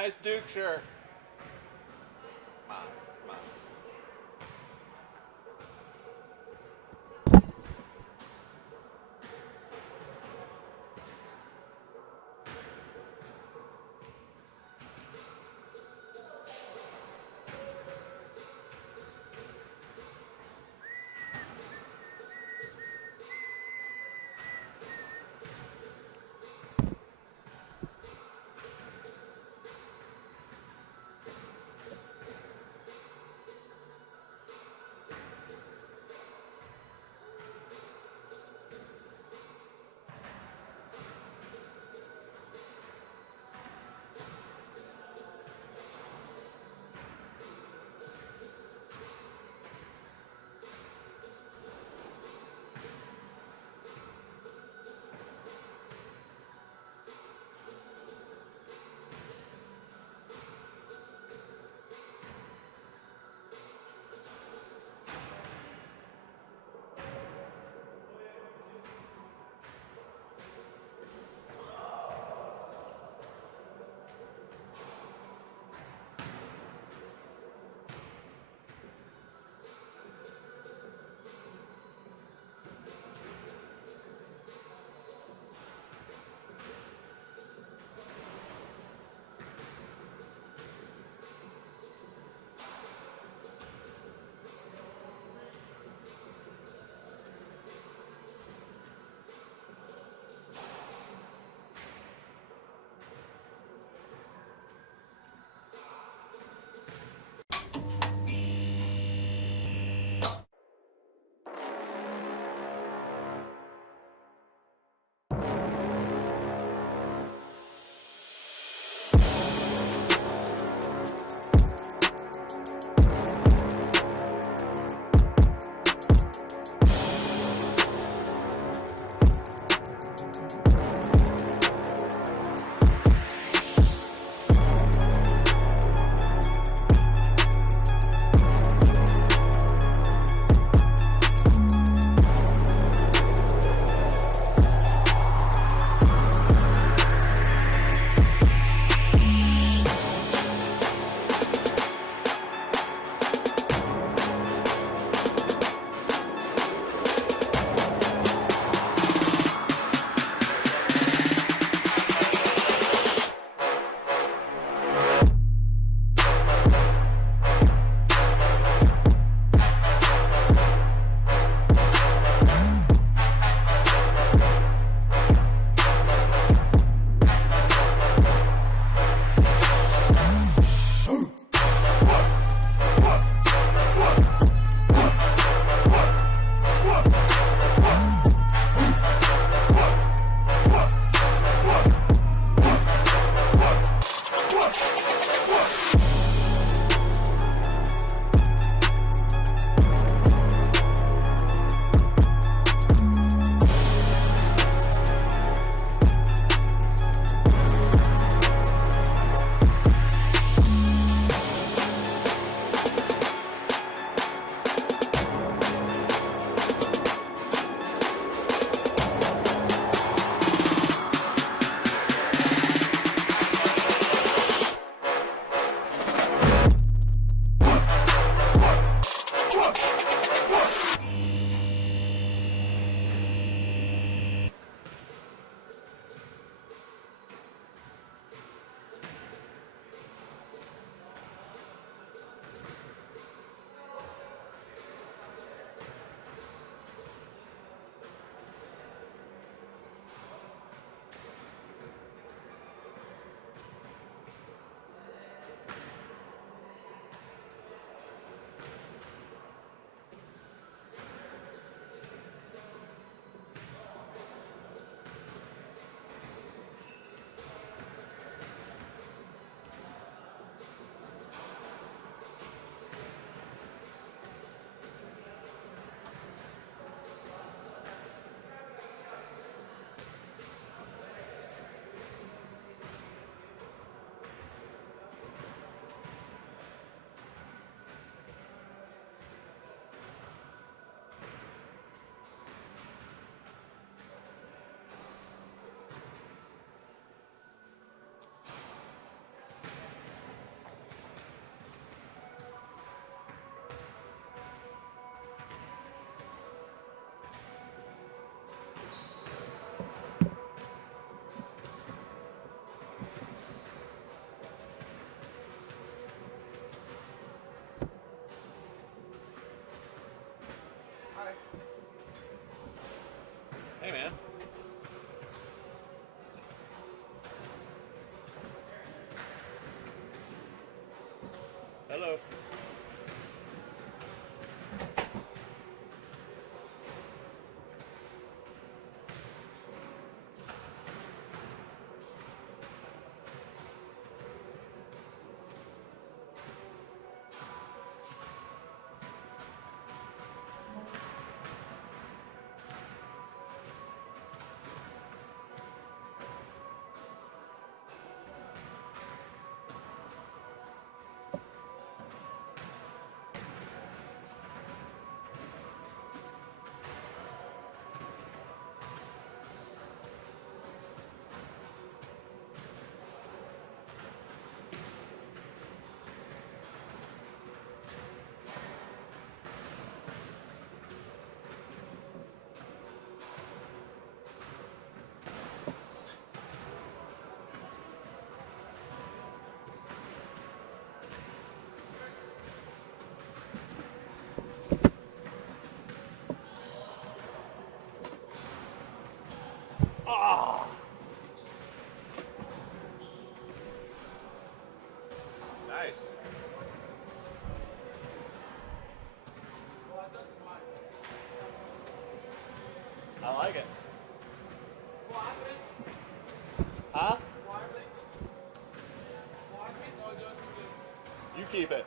Nice Duke shirt. Come on, come on. keep it.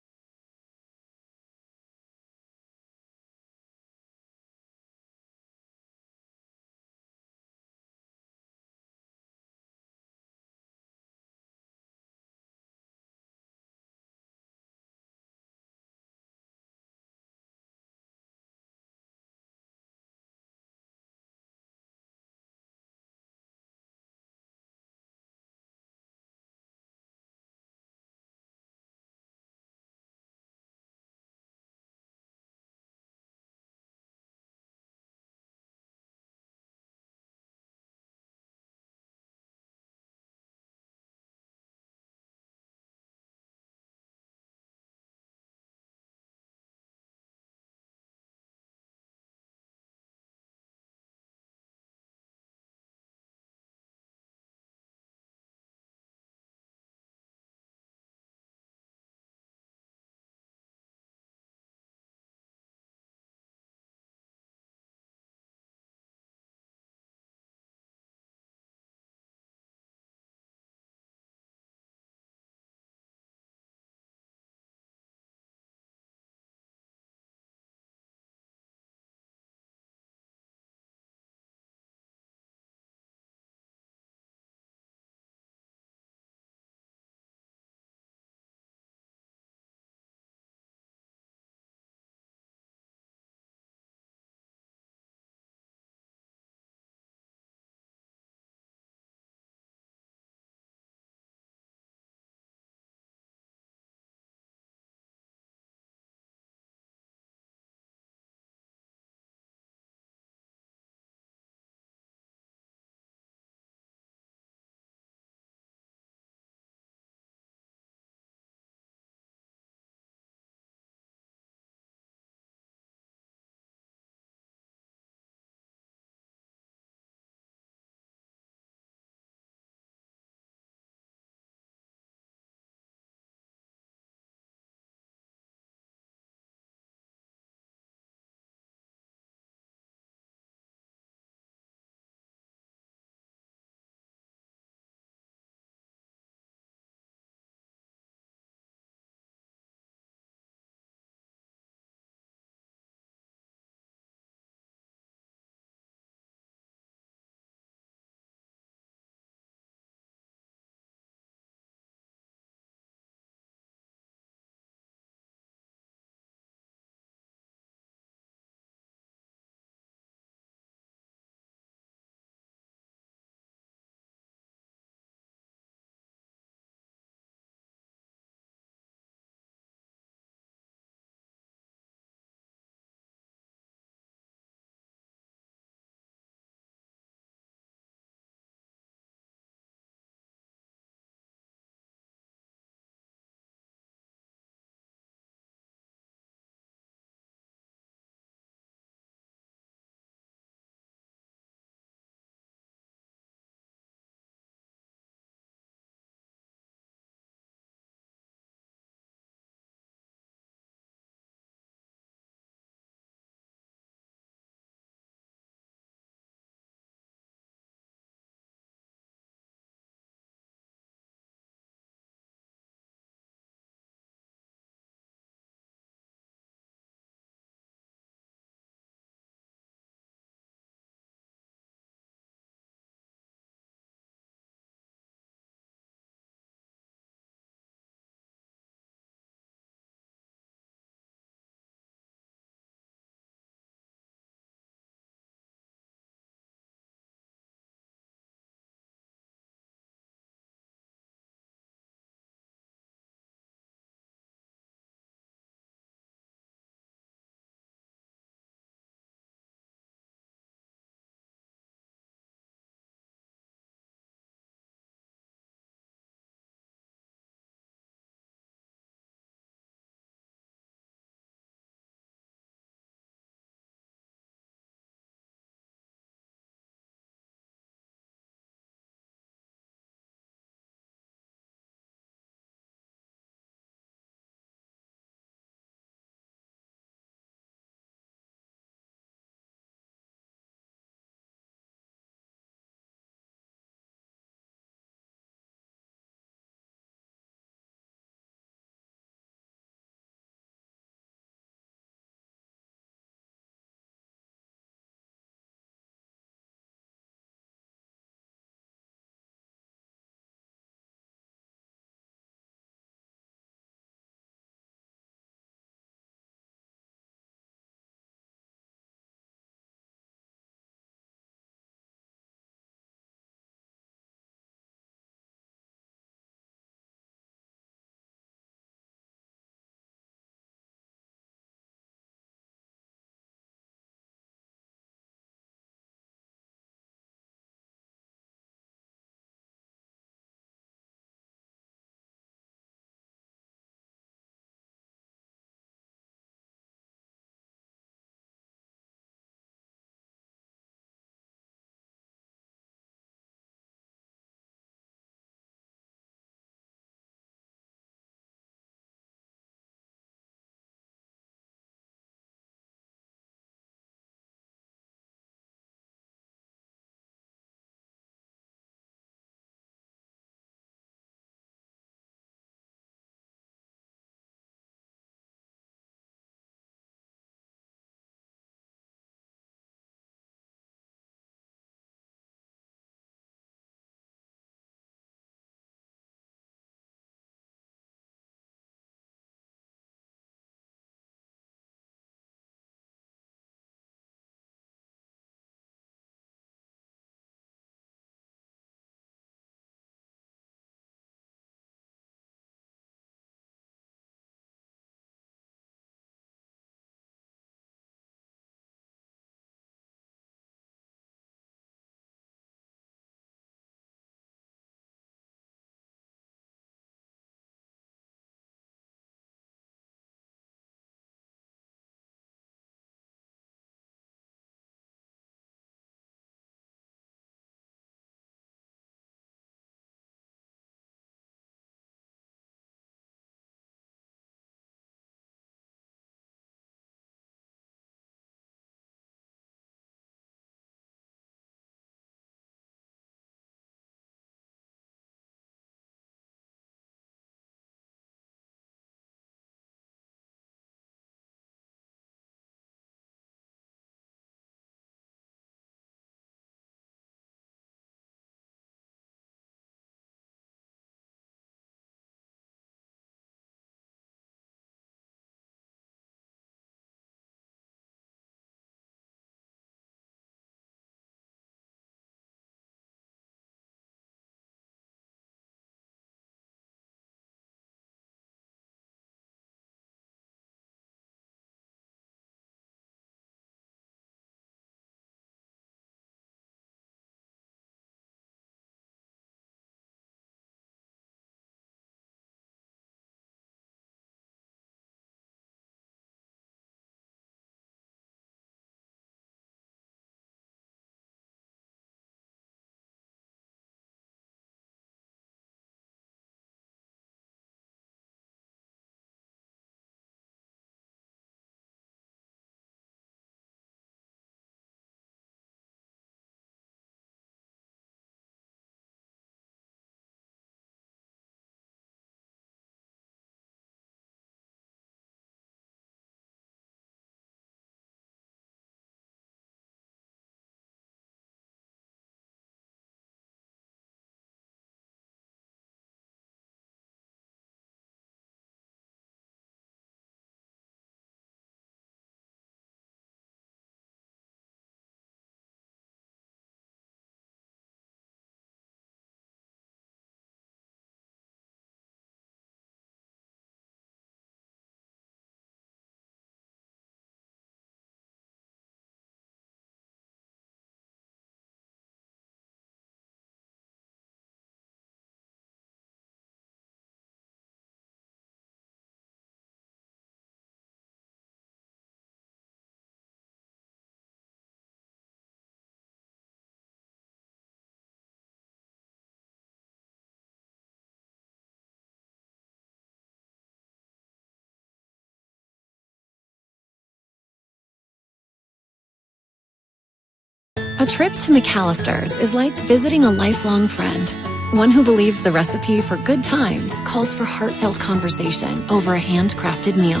A trip to McAllister's is like visiting a lifelong friend. One who believes the recipe for good times calls for heartfelt conversation over a handcrafted meal.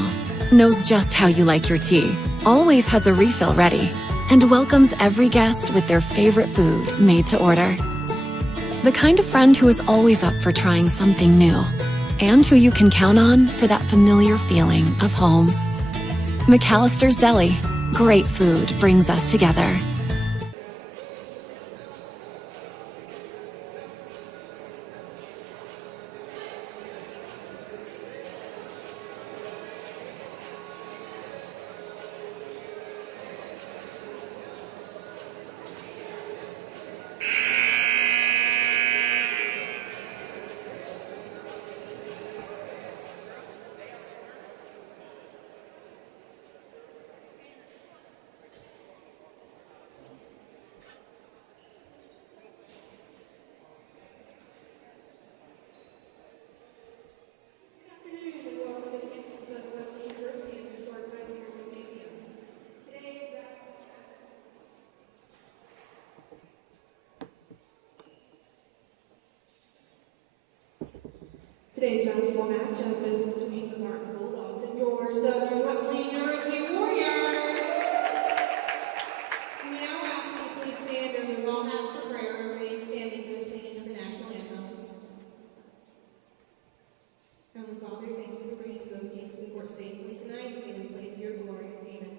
Knows just how you like your tea, always has a refill ready, and welcomes every guest with their favorite food made to order. The kind of friend who is always up for trying something new, and who you can count on for that familiar feeling of home. McAllister's Deli. Great food brings us together. Today's basketball matchup is between the Barton Bulldogs and your Southern Wesleyan University Warriors. We now ask you to please stand and move all hats for prayer and remain standing for the singing of the national anthem. Heavenly Father, thank you for bringing both teams to the court safely tonight. May we play for your glory. Amen.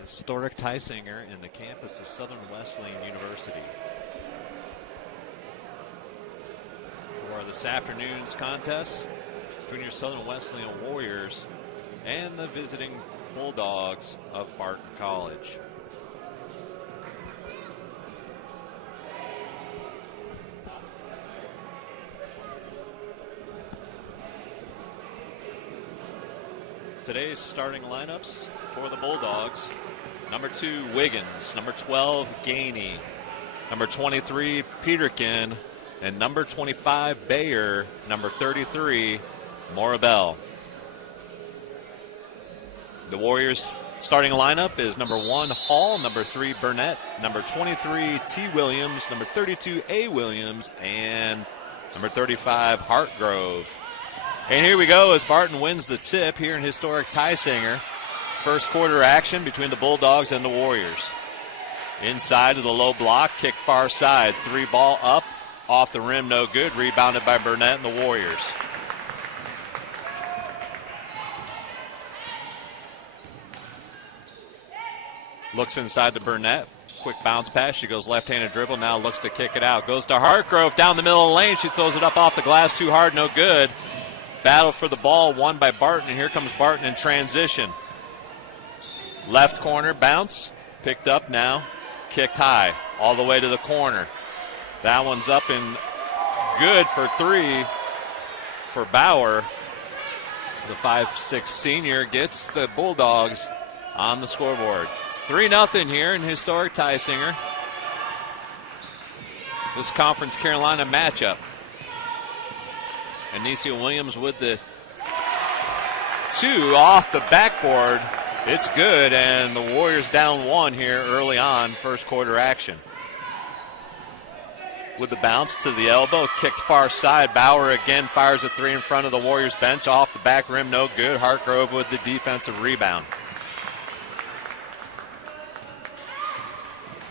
Historic Tysinger in the campus of Southern Wesleyan University. For this afternoon's contest between your Southern Wesleyan Warriors and the visiting Bulldogs of Barton College. Today's starting lineups for the Bulldogs: number 2, Wiggins; number 12, Gainey; number 23, Peterkin; and number 25, Bayer; number 33, Morabel. The Warriors starting lineup is number 1, Hall, number 3, Burnett, number 23, T. Williams, number 32, A. Williams, and number 35, Hartgrove. And here we go as Barton wins the tip here in historic Tysinger. First quarter action between the Bulldogs and the Warriors. Inside of the low block, kick far side. 3 ball up, off the rim, no good. Rebounded by Burnett and the Warriors. Looks inside to Burnett. Quick bounce pass. She goes left-handed dribble. Now looks to kick it out. Goes to Hartgrove down the middle of the lane. She throws it up off the glass too hard. No good. Battle for the ball won by Barton. And here comes Barton in transition. Left corner bounce. Picked up now. Kicked high. All the way to the corner. That one's up and good for 3 for Bauer. The 5'6" senior gets the Bulldogs on the scoreboard. 3-0 here in historic Tysinger. This Conference Carolina matchup. Anicia Williams with the 2 off the backboard. It's good, and the Warriors down 1 here early on, first quarter action. With the bounce to the elbow, kicked far side. Bauer again fires a 3 in front of the Warriors bench. Off the back rim, no good. Hartgrove with the defensive rebound.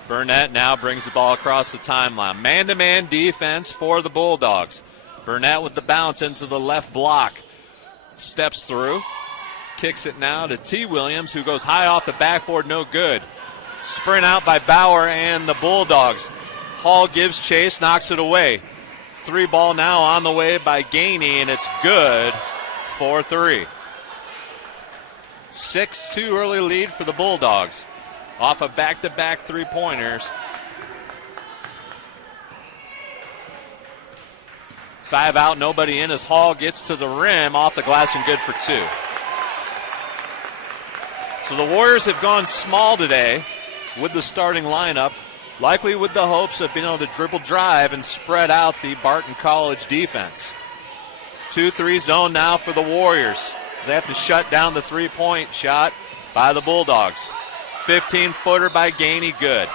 Burnett now brings the ball across the timeline. Man-to-man defense for the Bulldogs. Burnett with the bounce into the left block. Steps through. Kicks it now to T. Williams, who goes high off the backboard, no good. Sprint out by Bauer and the Bulldogs. Hall gives chase, knocks it away. 3 ball now on the way by Gainey, and it's good for 3. 6-2 early lead for the Bulldogs. Off of back-to-back 3-pointers. 5 out, nobody in as Hall gets to the rim, off the glass and good for 2. So the Warriors have gone small today with the starting lineup, likely with the hopes of being able to dribble drive and spread out the Barton College defense. 2-3 zone now for the Warriors. They have to shut down the 3-point shot by the Bulldogs. 15-footer by Gainey, good.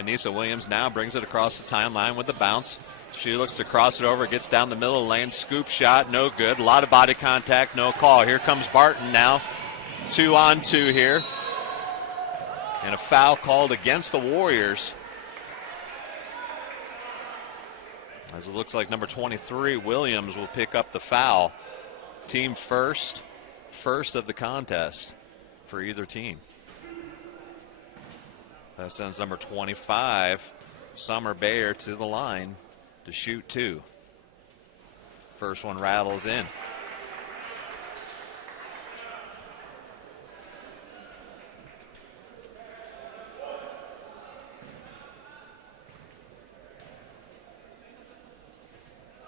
Anissa Williams now brings it across the timeline with the bounce. She looks to cross it over, gets down the middle of the lane, scoop shot, no good. A lot of body contact, no call. Here comes Barton now. 2-on-2 here. And a foul called against the Warriors. As it looks like number 23, Williams, will pick up the foul. Team first of the contest for either team. That sends number 25, Summer Bayer, to the line to shoot 2. First one rattles in.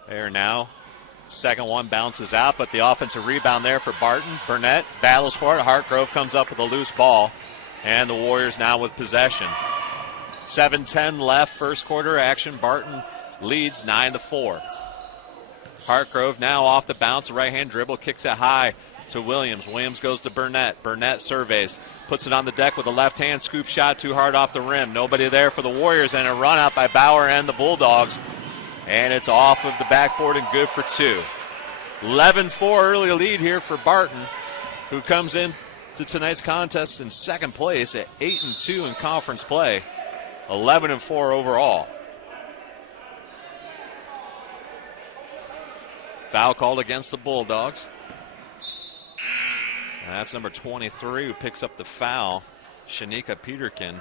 There now. Second one bounces out, but the offensive rebound there for Barton. Burnett battles for it. Hartgrove comes up with a loose ball. And the Warriors now with possession. 7:10 left, first quarter action. Barton leads 9-4. Hartgrove now off the bounce, right-hand dribble, kicks it high to Williams. Williams goes to Burnett. Burnett surveys, puts it on the deck with a left hand, scoop shot too hard off the rim. Nobody there for the Warriors, and a run out by Bauer and the Bulldogs. And it's off of the backboard and good for 2. 11-4 early lead here for Barton, who comes in to tonight's contest in second place at 8-2 in conference play. 11-4 overall. Foul called against the Bulldogs. And that's number 23 who picks up the foul, Shanika Peterkin.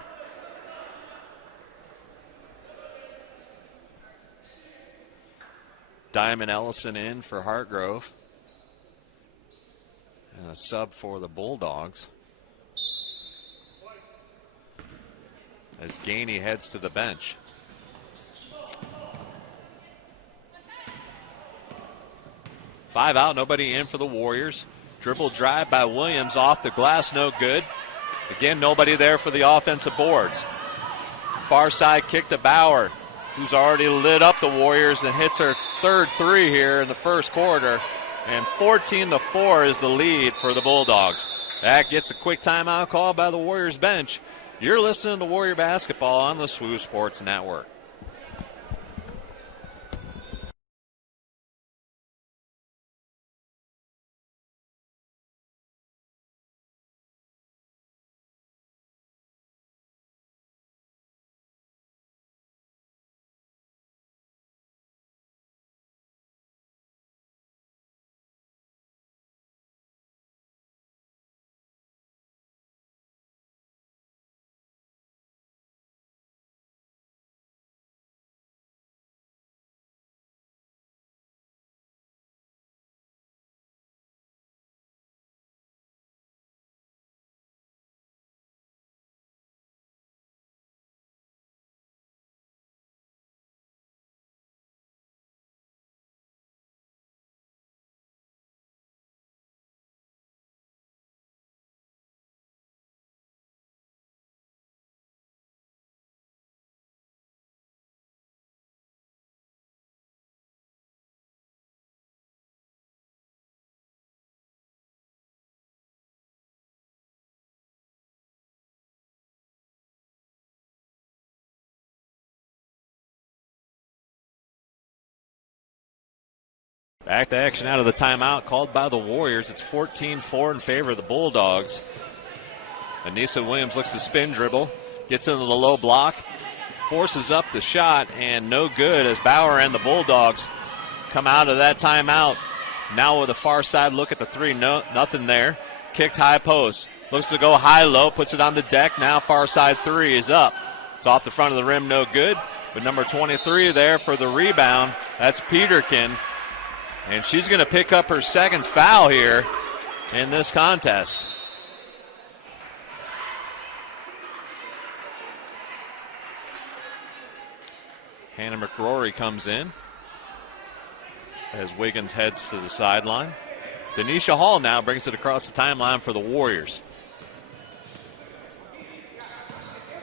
Diamond Ellison in for Hartgrove. And a sub for the Bulldogs. As Gainey heads to the bench. Five out, nobody in for the Warriors. Dribble drive by Williams off the glass, no good. Again, nobody there for the offensive boards. Far side kick to Bauer. who's already lit up the Warriors and hits her third three here in the first quarter. And 14-4 is the lead for the Bulldogs. That gets a quick timeout call by the Warriors bench. You're listening to Warrior Basketball on the SWU Sports Network. Back to action out of the timeout called by the Warriors. It's 14-4 in favor of the Bulldogs. Anissa Williams looks to spin dribble, gets into the low block, forces up the shot, and no good as Bauer and the Bulldogs come out of that timeout. Now with a far side look at the three, nothing there. Kicked high post, looks to go high-low, puts it on the deck. Now far side three is up. It's off the front of the rim, no good. But number 23 there for the rebound, that's Peterkin. And she's going to pick up her second foul here in this contest. Hannah McRory comes in as Wiggins heads to the sideline. Denisha Hall now brings it across the timeline for the Warriors.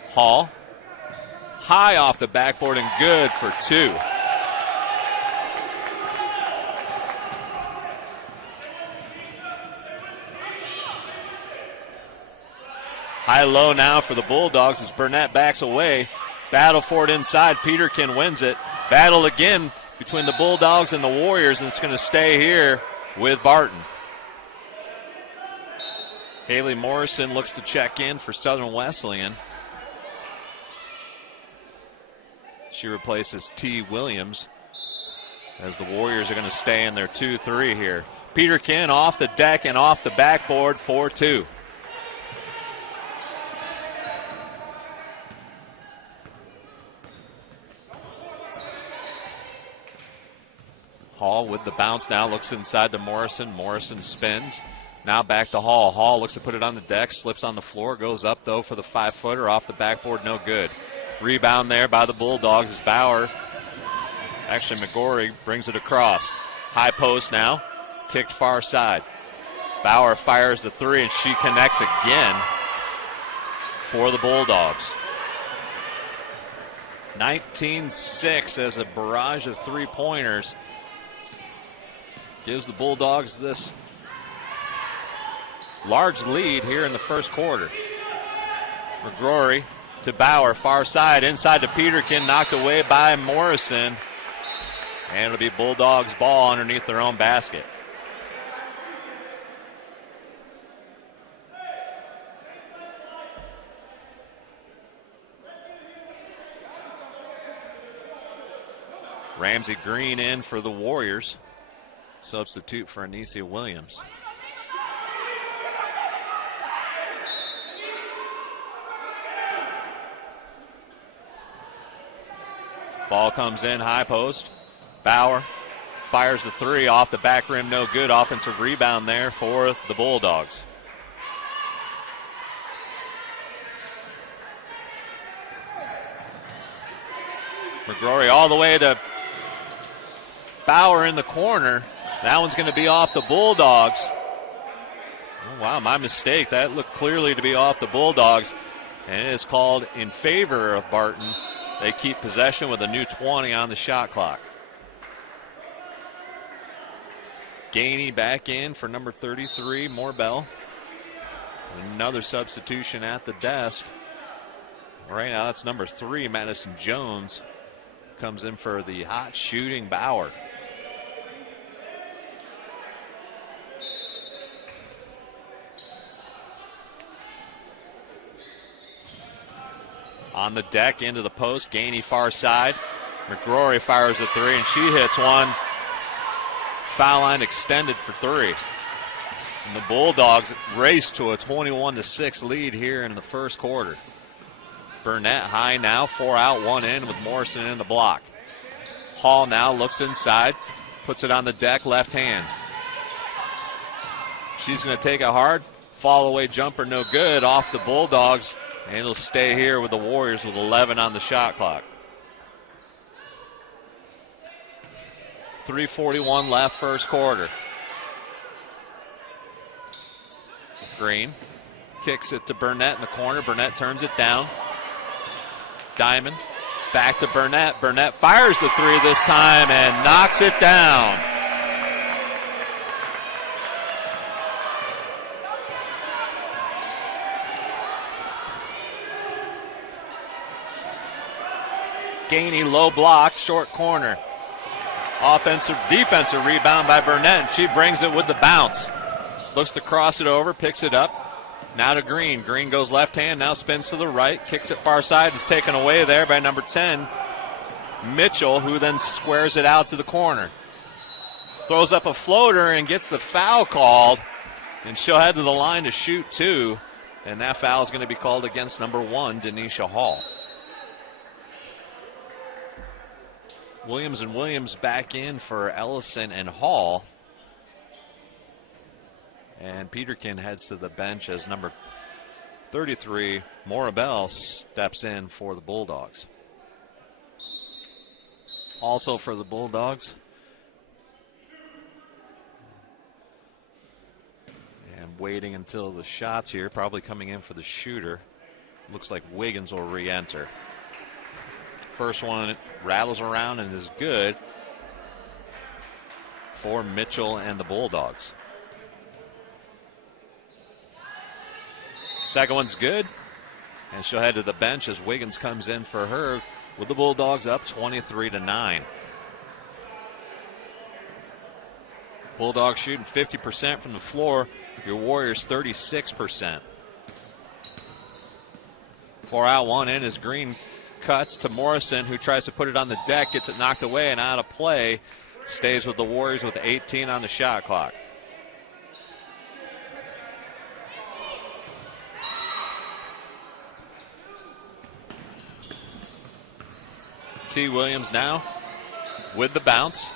Hall, high off the backboard and good for two. High-low now for the Bulldogs as Burnett backs away. Battle for it inside. Peterkin wins it. Battle again between the Bulldogs and the Warriors, and it's going to stay here with Barton. Haley Morrison looks to check in for Southern Wesleyan. She replaces T. Williams as the Warriors are going to stay in their 2-3 here. Peterkin off the deck and off the backboard, 4-2. Hall with the bounce now, looks inside to Morrison. Morrison spins. Now back to Hall. Hall looks to put it on the deck, slips on the floor, goes up though for the 5-footer off the backboard, no good. Rebound there by the Bulldogs as Bauer, actually McGorry, brings it across. High post now, kicked far side. Bauer fires the three and she connects again for the Bulldogs. 19-6 as a barrage of three-pointers gives the Bulldogs this large lead here in the first quarter. McGrory to Bauer, far side, inside to Peterkin, knocked away by Morrison. And it'll be Bulldogs ball underneath their own basket. Ramsey Green in for the Warriors. Substitute for Anisia Williams. Ball comes in, high post. Bauer fires the three off the back rim, no good. Offensive rebound there for the Bulldogs. McGrory all the way to Bauer in the corner. That one's going to be off the Bulldogs. Oh, wow, my mistake. That looked clearly to be off the Bulldogs. And it is called in favor of Barton. They keep possession with a new 20 on the shot clock. Gainey back in for number 33, Morbell. Another substitution at the desk. Right now, that's number 3, Madison Jones. Comes in for the hot shooting Bauer. On the deck, into the post, Gainey far side. McGrory fires the 3, and she hits one. Foul line extended for 3. And the Bulldogs race to a 21-6 lead here in the first quarter. Burnett high now, 4 out, 1 in with Morrison in the block. Hall now looks inside, puts it on the deck, left hand. She's going to take a hard fall away jumper, no good, off the Bulldogs, and it'll stay here with the Warriors with 11 on the shot clock. 3:41 left, first quarter. Green kicks it to Burnett in the corner. Burnett turns it down. Diamond back to Burnett. Burnett fires the 3 this time and knocks it down. Gainey low block, short corner. Defensive rebound by Burnett, and she brings it with the bounce. Looks to cross it over, picks it up. Now to Green. Green goes left hand, now spins to the right, kicks it far side, is taken away there by number 10, Mitchell, who then squares it out to the corner. Throws up a floater and gets the foul called, and she'll head to the line to shoot 2, and that foul is going to be called against number 1, Denisha Hall. Williams and Williams back in for Ellison and Hall. And Peterkin heads to the bench as number 33, Morabel, steps in for the Bulldogs. Also for the Bulldogs, and waiting until the shots here, probably coming in for the shooter. Looks like Wiggins will re-enter. First one rattles around and is good for Mitchell and the Bulldogs. Second one's good, and she'll head to the bench as Wiggins comes in for her with the Bulldogs up 23-9. Bulldogs shooting 50% from the floor. Your Warriors 36%. 4 out, 1 in as Green cuts to Morrison, who tries to put it on the deck, gets it knocked away and out of play. Stays with the Warriors with 18 on the shot clock. T. Williams now with the bounce.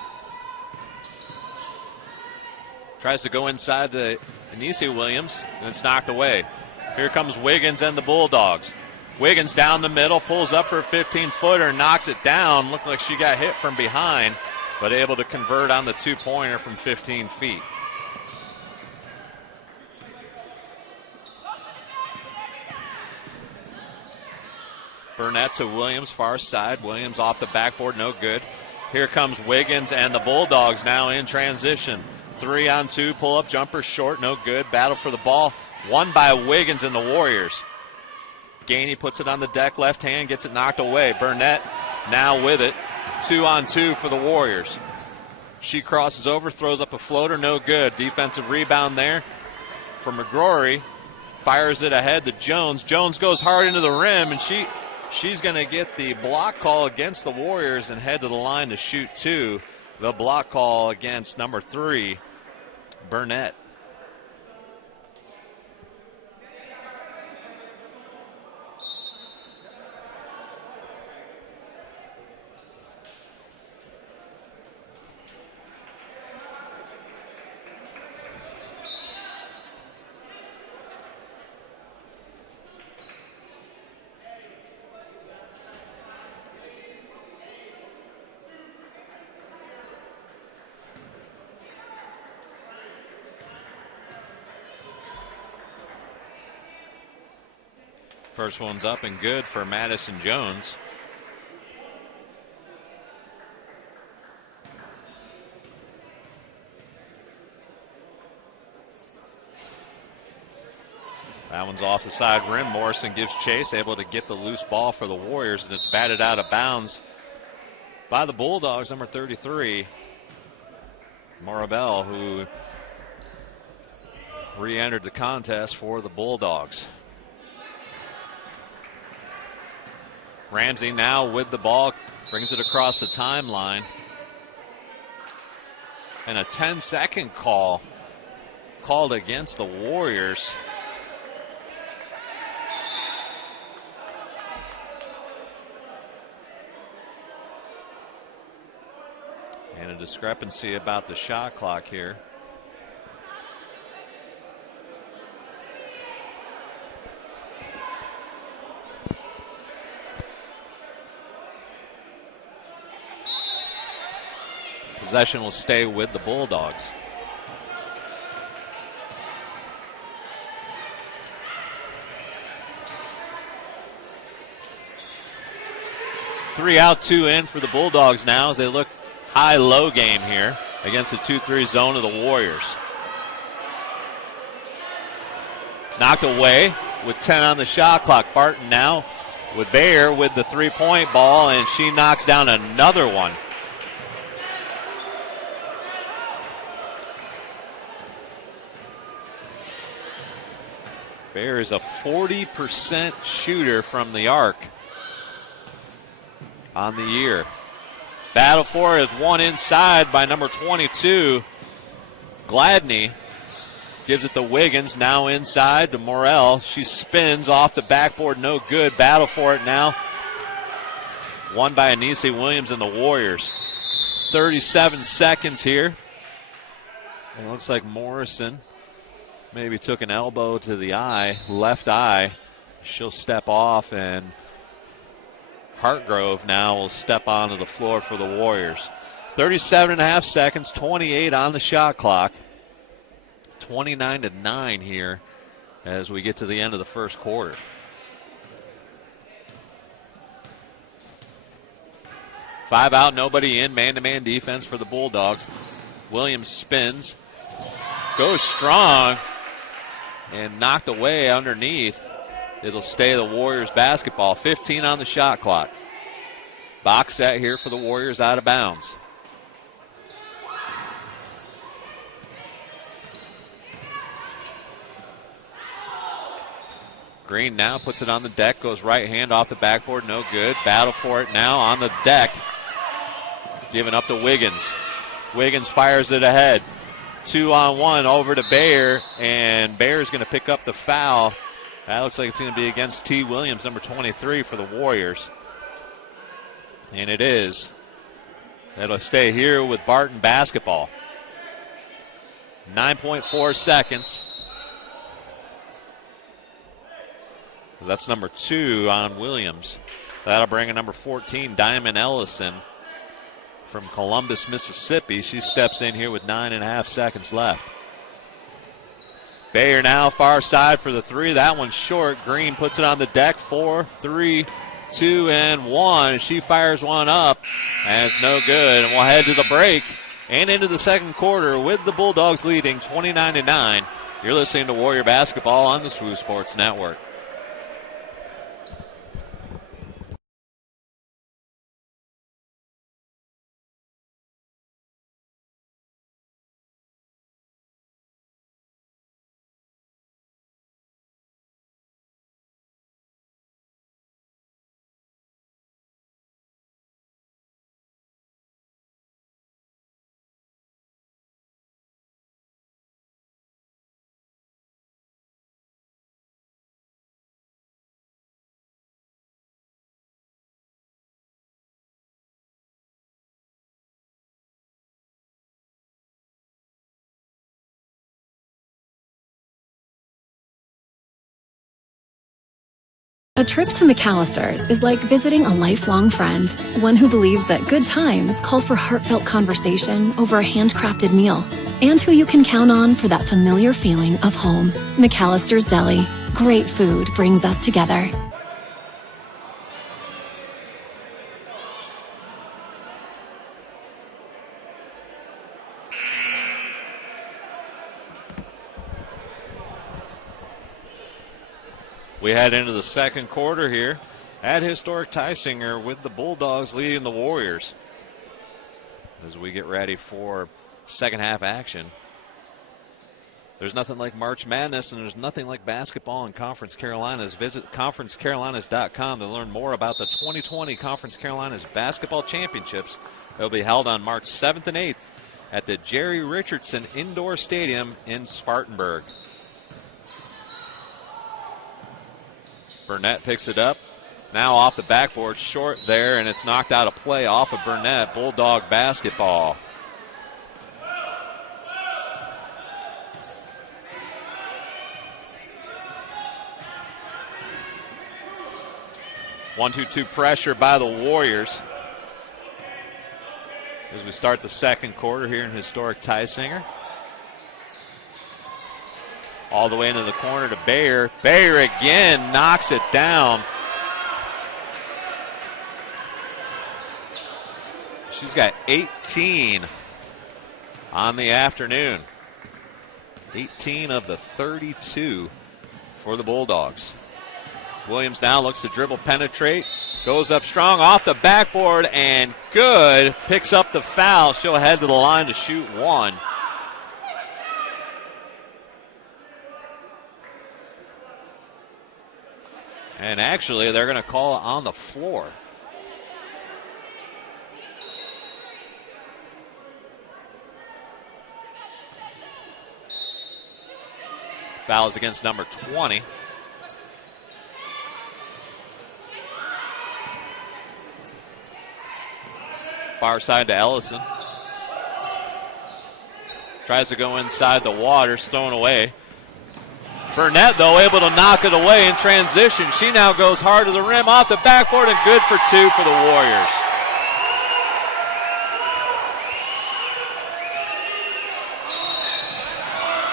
Tries to go inside to Anisi Williams, and it's knocked away. Here comes Wiggins and the Bulldogs. Wiggins down the middle, pulls up for a 15-footer, knocks it down. Looked like she got hit from behind, but able to convert on the two-pointer from 15 feet. Burnett to Williams, far side. Williams off the backboard, no good. Here comes Wiggins and the Bulldogs now in transition. 3-on-2, pull-up jumper, short, no good. Battle for the ball, won by Wiggins and the Warriors. Gainey puts it on the deck, left hand, gets it knocked away. Burnett now with it. 2-on-2 for the Warriors. She crosses over, throws up a floater, no good. Defensive rebound there for McGrory. Fires it ahead to Jones. Jones goes hard into the rim, and she's going to get the block call against the Warriors and head to the line to shoot 2. The block call against number 3, Burnett. First one's up and good for Madison Jones. That one's off the side rim. Morrison gives chase, able to get the loose ball for the Warriors, and it's batted out of bounds by the Bulldogs, number 33, Marabell, who re-entered the contest for the Bulldogs. Ramsey now with the ball, brings it across the timeline. And a 10-second call called against the Warriors. And a discrepancy about the shot clock here. Possession will stay with the Bulldogs. Three out, two in for the Bulldogs now as they look high-low game here against the 2-3 zone of the Warriors. Knocked away with 10 on the shot clock. Barton now with Bayer with the three-point ball, and she knocks down another one. Bayer is a 40% shooter from the arc on the year. Battle for it is one inside by number 22. Gladney gives it to Wiggins, now inside to Morrell. She spins off the backboard, no good. Battle for it now. Won by Anise Williams and the Warriors. 37 seconds here. It looks like Morrison maybe took an elbow to the eye, left eye. She'll step off, and Hartgrove now will step onto the floor for the Warriors. 37 and a half seconds, 28 on the shot clock. 29-9 here as we get to the end of the first quarter. Five out, nobody in. Man-to-man defense for the Bulldogs. Williams spins, goes strong, and knocked away underneath. It'll stay the Warriors basketball. 15 on the shot clock. Box set here for the Warriors, out of bounds. Green now puts it on the deck, goes right hand off the backboard, no good. Battle for it now on the deck. Giving up to Wiggins. Wiggins fires it ahead. 2-on-1 over to Bayer, and Bayer's going to pick up the foul. That looks like it's going to be against T. Williams, number 23 for the Warriors. And it is. It'll stay here with Barton basketball. 9.4 seconds. That's number 2 on Williams. That'll bring in number 14, Diamond Ellison from Columbus, Mississippi. She steps in here with 9.5 seconds left. Bayer now far side for the three. That one's short. Green puts it on the deck. 4, 3, 2, and 1. She fires one up, and it's no good. And we'll head to the break and into the second quarter with the Bulldogs leading 29-9. You're listening to Warrior Basketball on the SWU Sports Network. A trip to McAllister's is like visiting a lifelong friend, one who believes that good times call for heartfelt conversation over a handcrafted meal, and who you can count on for that familiar feeling of home. McAllister's Deli. Great food brings us together. We head into the second quarter here at historic Tysinger with the Bulldogs leading the Warriors as we get ready for second half action. There's nothing like March Madness, and there's nothing like basketball in Conference Carolinas. Visit conferencecarolinas.com to learn more about the 2020 Conference Carolinas Basketball Championships. They'll be held on March 7th and 8th at the Jerry Richardson Indoor Stadium in Spartanburg. Burnett picks it up. Now off the backboard, short there, and it's knocked out of play off of Burnett. Bulldog basketball. One-two-two pressure by the Warriors as we start the second quarter here in historic Tysinger. All the way into the corner to Bayer. Bayer again knocks it down. She's got 18 on the afternoon. 18 of the 32 for the Bulldogs. Williams now looks to dribble, penetrate, goes up strong off the backboard, and good. Picks up the foul. She'll head to the line to shoot one. And actually, they're going to call it on the floor. Fouls against number 20. Far side to Ellison. Tries to go inside the Waters, thrown away. Burnett, though, able to knock it away in transition. She now goes hard to the rim, off the backboard, and good for two for the Warriors.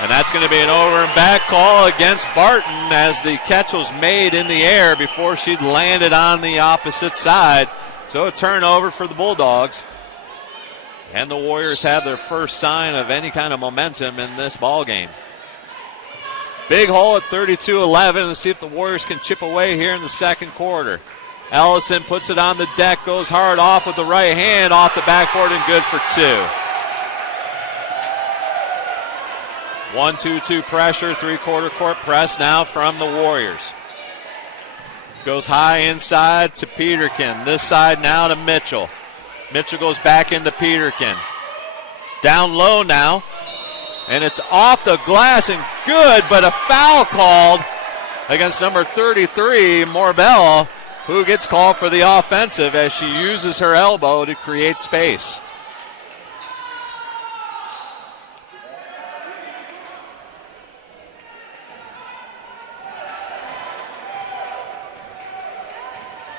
And that's going to be an over and back call against Barton as the catch was made in the air before she'd landed on the opposite side. So a turnover for the Bulldogs. And the Warriors have their first sign of any kind of momentum in this ball game. Big hole at 32-11. Let's see if the Warriors can chip away here in the second quarter. Ellison puts it on the deck, goes hard off with the right hand, off the backboard, and good for two. 1-2-2 pressure, three-quarter court press now from the Warriors. Goes high inside to Peterkin. This side now to Mitchell. Mitchell goes back into Peterkin. Down low now. And it's off the glass and good, but a foul called against number 33, Morbella, who gets called for the offensive as she uses her elbow to create space.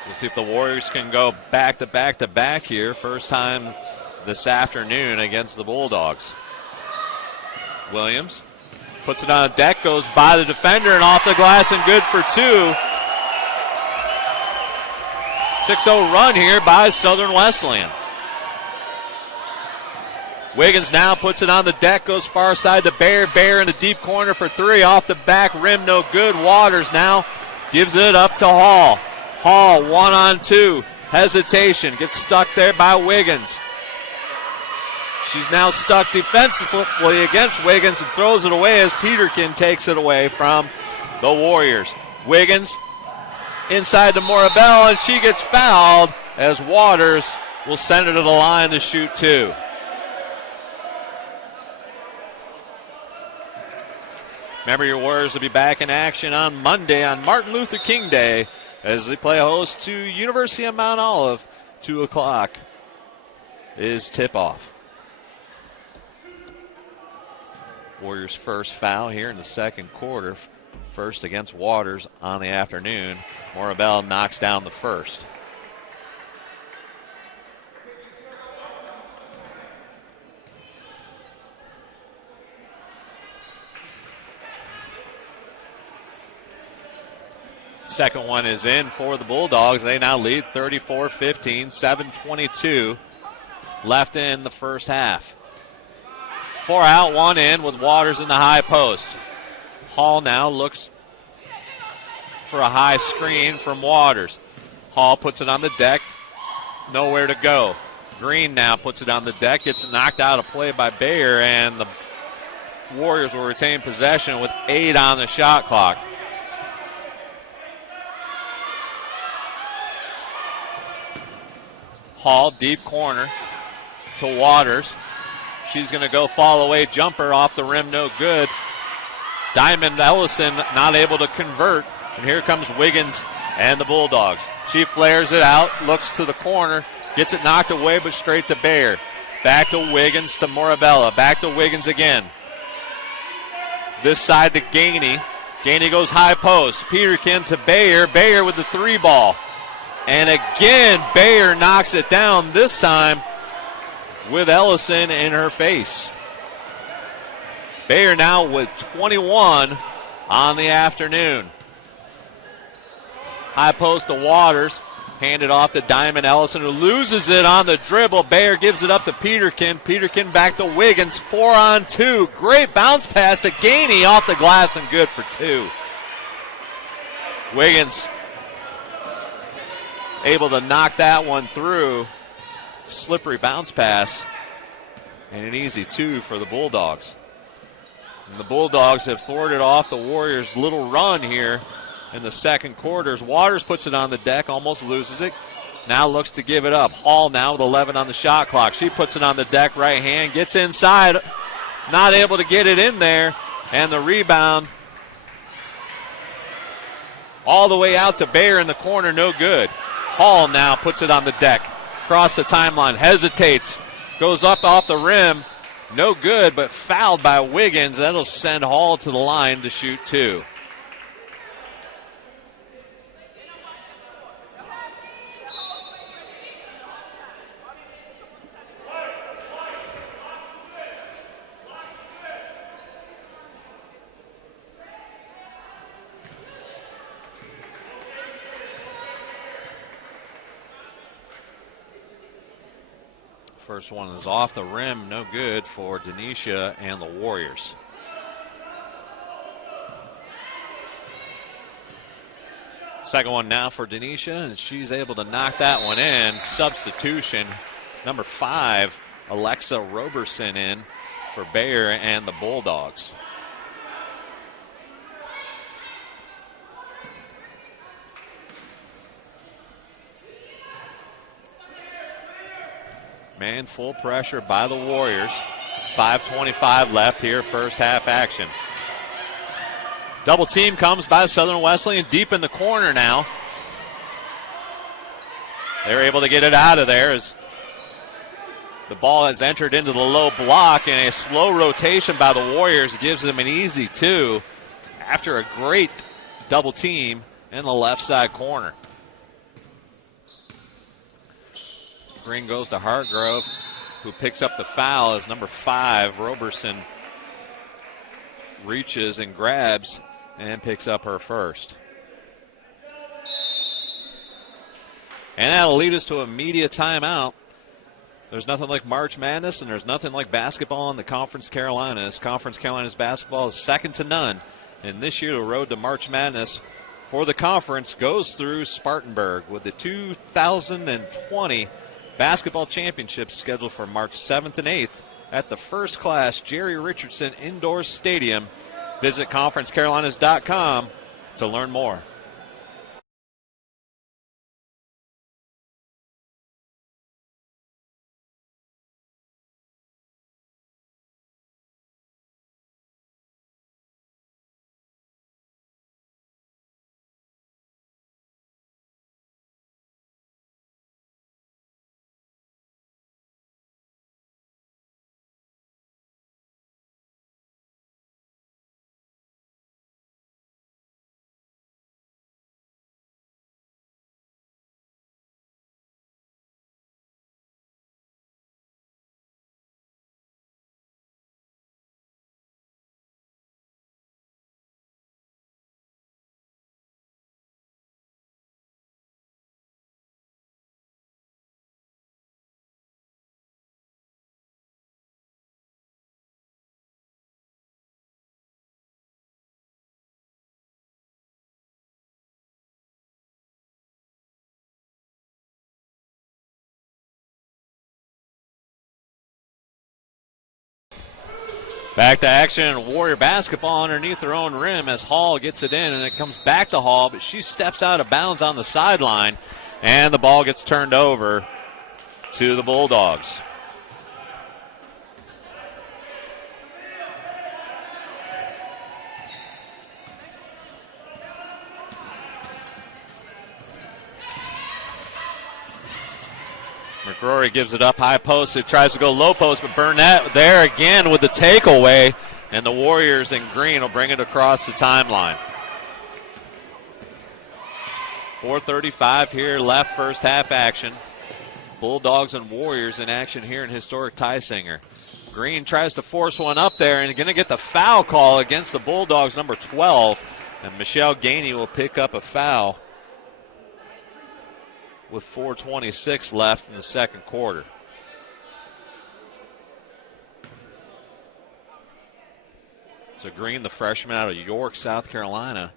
We'll see if the Warriors can go back to back to back here. First time this afternoon against the Bulldogs. Williams puts it on a deck, goes by the defender and off the glass and good for two. 6-0 run here by Southern Wesleyan. Wiggins now puts it on the deck, goes far side to Bayer. Bayer in the deep corner for three, off the back rim, no good. Waters now gives it up to Hall. Hall 1-on-2, hesitation, gets stuck there by Wiggins. She's now stuck defensively against Wiggins and throws it away as Peterkin takes it away from the Warriors. Wiggins inside to Morabel, and she gets fouled as Waters will send her to the line to shoot two. Remember, your Warriors will be back in action on Monday on Martin Luther King Day as they play host to University of Mount Olive. 2 o'clock is tip-off. Warriors' first foul here in the second quarter. First against Waters on the afternoon. Morabel knocks down the first. Second one is in for the Bulldogs. They now lead 34-15, 7:22 left in the first half. 4 out, 1 in with Waters in the high post. Hall now looks for a high screen from Waters. Hall puts it on the deck. Nowhere to go. Green now puts it on the deck. Gets knocked out of play by Bayer, and the Warriors will retain possession with 8 on the shot clock. Hall, deep corner to Waters. She's going to go fall away jumper off the rim, no good. Diamond Ellison not able to convert. And here comes Wiggins and the Bulldogs. She flares it out, looks to the corner, gets it knocked away, but straight to Bayer. Back to Wiggins to Morabella. Back to Wiggins again. This side to Gainey. Gainey goes high post. Peterkin to Bayer. Bayer with the 3-ball. And again, Bayer knocks it down, this time with Ellison in her face. Bayer now with 21 on the afternoon. High post to Waters. Handed off to Diamond Ellison, who loses it on the dribble. Bayer gives it up to Peterkin. Peterkin back to Wiggins. 4-on-2. Great bounce pass to Gainey off the glass and good for 2. Wiggins able to knock that one through. Slippery bounce pass. And an easy 2 for the Bulldogs. And the Bulldogs have thwarted off the Warriors' little run here in the second quarters. Waters puts it on the deck, almost loses it. Now looks to give it up. Hall now with 11 on the shot clock. She puts it on the deck, right hand, gets inside, not able to get it in there, and the rebound all the way out to Bayer in the corner, no good. Hall now puts it on the deck, across the timeline, hesitates, goes up off the rim, no good, but fouled by Wiggins. That'll send Hall to the line to shoot 2. First one is off the rim, no good for Denisha and the Warriors. Second one now for Denisha, and she's able to knock that one in. Substitution, number 5, Alexa Roberson in for Bayer and the Bulldogs. Man, full pressure by the Warriors. 5:25 left here, first half action. Double team comes by Southern Wesleyan deep in the corner now. They're able to get it out of there as the ball has entered into the low block, and a slow rotation by the Warriors gives them an easy 2 after a great double team in the left side corner. Green goes to Hartgrove, who picks up the foul as number 5, Roberson, reaches and grabs and picks up her first. And that'll lead us to a media timeout. There's nothing like March Madness, and there's nothing like basketball in the Conference Carolinas. Conference Carolinas basketball is second to none. And this year, the road to March Madness for the conference goes through Spartanburg, with the 2020 basketball championships scheduled for March 7th and 8th at the First Class Jerry Richardson Indoor Stadium. Visit conferencecarolinas.com to learn more. Back to action, Warrior basketball underneath their own rim as Hall gets it in, and it comes back to Hall, but she steps out of bounds on the sideline, and the ball gets turned over to the Bulldogs. McGrory gives it up high post. It tries to go low post, but Burnett there again with the takeaway, and the Warriors in green will bring it across the timeline. 4:35 here left, first half action. Bulldogs and Warriors in action here in historic Tysinger. Green tries to force one up there and going to get the foul call against the Bulldogs, number 12, and Michelle Gainey will pick up a foul with 4:26 left in the second quarter. So Green, the freshman out of York, South Carolina,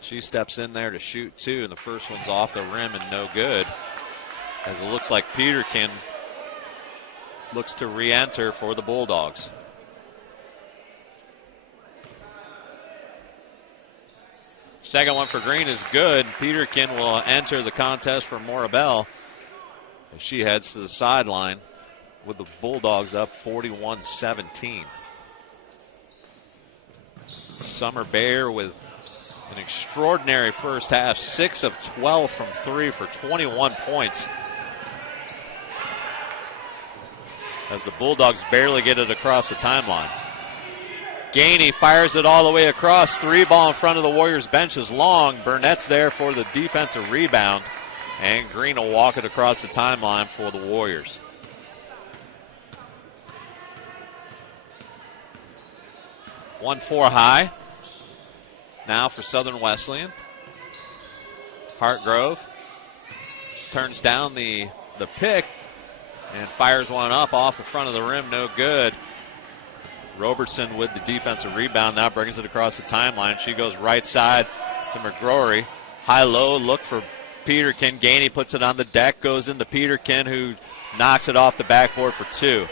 she steps in there to shoot two, and the first one's off the rim and no good, as it looks like Peterkin looks to re-enter for the Bulldogs. Second one for Green is good. Peterkin will enter the contest for Morabel as she heads to the sideline with the Bulldogs up 41-17. Summer Bear with an extraordinary first half, 6 of 12 from 3 for 21 points. As the Bulldogs barely get it across the timeline. Gainey fires it all the way across. 3 ball in front of the Warriors bench is long. Burnett's there for the defensive rebound. And Green will walk it across the timeline for the Warriors. One 4 high. Now for Southern Wesleyan. Hartgrove turns down the pick and fires one up off the front of the rim. No good. Robertson with the defensive rebound now brings it across the timeline. She goes right side to McGrory. High-low look for Peterkin. Gainey puts it on the deck, goes into Peterkin, who knocks it off the backboard for 2.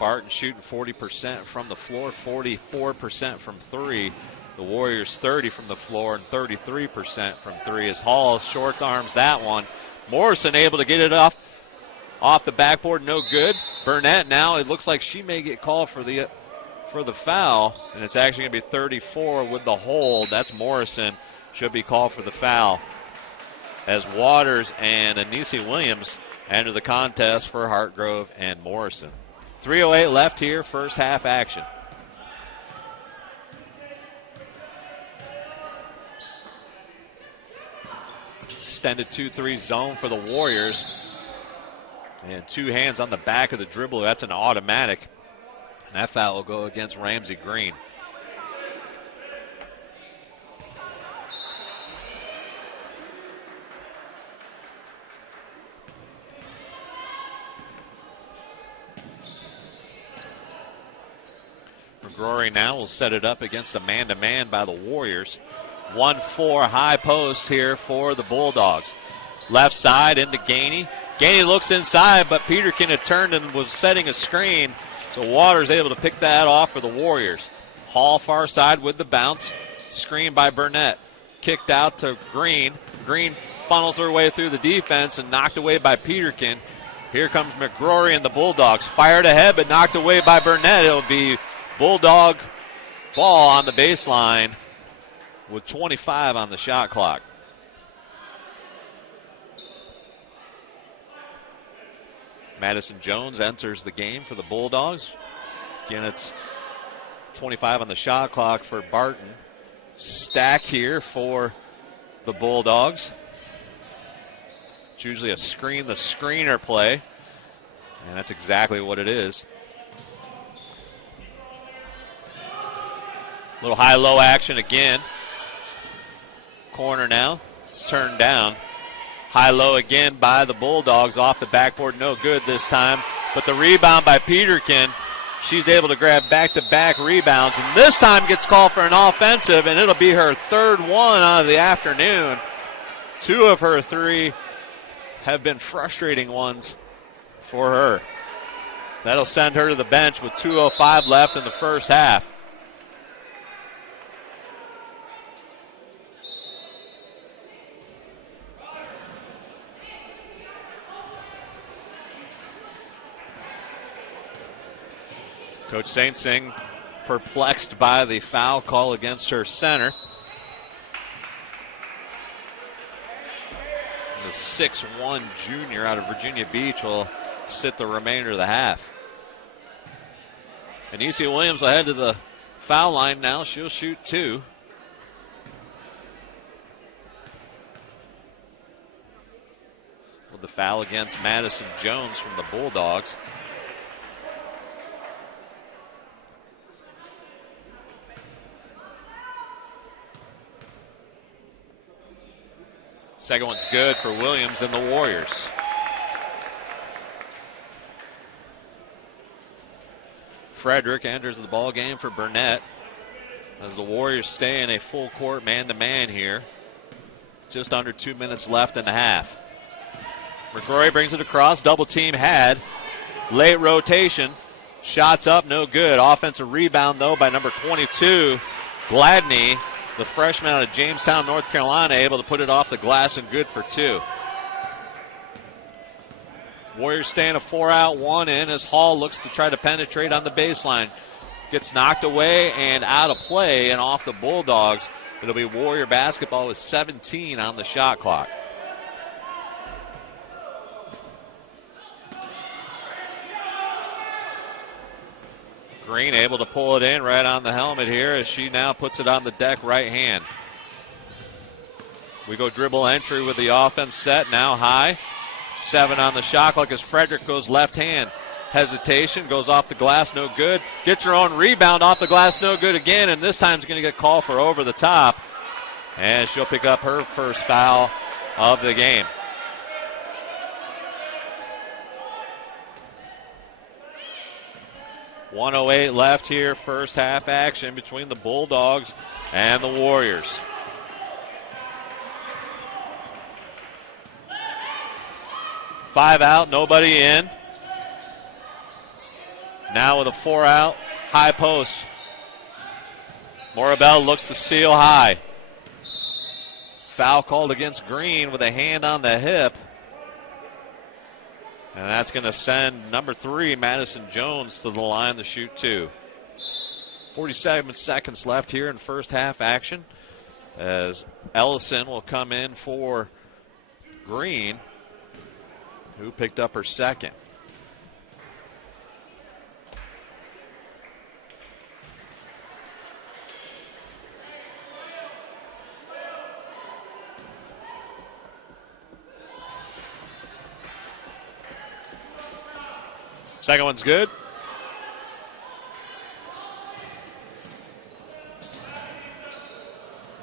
Barton shooting 40% from the floor, 44% from 3. The Warriors 30 from the floor and 33% from 3 as Hall short arms that one. Morrison able to get it off the backboard, no good. Burnett now, it looks like she may get called for the foul, and it's actually going to be 34 with the hold. That's Morrison, should be called for the foul as Waters and Anisi Williams enter the contest for Hartgrove and Morrison. 3:08 left here, first half action. Extended 2-3 zone for the Warriors. And 2 hands on the back of the dribble. That's an automatic. And that foul will go against Ramsey Green. McGrory now will set it up against a man-to-man by the Warriors. 1-4 high post here for the Bulldogs. Left side into Gainey. Gainey looks inside, but Peterkin had turned and was setting a screen, so Waters able to pick that off for the Warriors. Hall far side with the bounce. Screen by Burnett. Kicked out to Green. Green funnels her way through the defense and knocked away by Peterkin. Here comes McGrory and the Bulldogs. Fired ahead, but knocked away by Burnett. It'll be Bulldog ball on the baseline with 25 on the shot clock. Madison Jones enters the game for the Bulldogs. Again, it's 25 on the shot clock for Barton. Stack here for the Bulldogs. It's usually a screen the screener play, and that's exactly what it is. Little high-low action again. Corner now. It's turned down. High-low again by the Bulldogs off the backboard. No good this time. But the rebound by Peterkin. She's able to grab back-to-back rebounds. And this time gets called for an offensive, and it'll be her third one out of the afternoon. 2 of her 3 have been frustrating ones for her. That'll send her to the bench with 2:05 left in the first half. Coach Saint Sing perplexed by the foul call against her center. The 6'1" junior out of Virginia Beach will sit the remainder of the half. Anicia Williams will head to the foul line now. She'll shoot 2. With the foul against Madison Jones from the Bulldogs. Second one's good for Williams and the Warriors. Frederick enters the ball game for Burnett as the Warriors stay in a full court man-to-man here. Just under 2 minutes left in the half. McCrory brings it across. Double team had. Late rotation. Shots up, no good. Offensive rebound, though, by number 22, Gladney. The freshman out of Jamestown, North Carolina, able to put it off the glass and good for 2. Warriors staying a 4-out, 1 in as Hall looks to try to penetrate on the baseline. Gets knocked away and out of play and off the Bulldogs. It'll be Warrior basketball with 17 on the shot clock. Green able to pull it in right on the helmet here as she now puts it on the deck right hand. We go dribble entry with the offense set now high. 7 on the shot clock as Frederick goes left hand. Hesitation, goes off the glass, no good. Gets her own rebound off the glass, no good again, and this time she's going to get called for over the top. And she'll pick up her first foul of the game. .108 left here, first half action between the Bulldogs and the Warriors. Five out, nobody in. Now with a 4-out, high post. Morabel looks to seal high. Foul called against Green with a hand on the hip. And that's going to send number 3, Madison Jones, to the line to shoot 2. 47 seconds left here in first half action as Ellison will come in for Green, who picked up her second. Second one's good.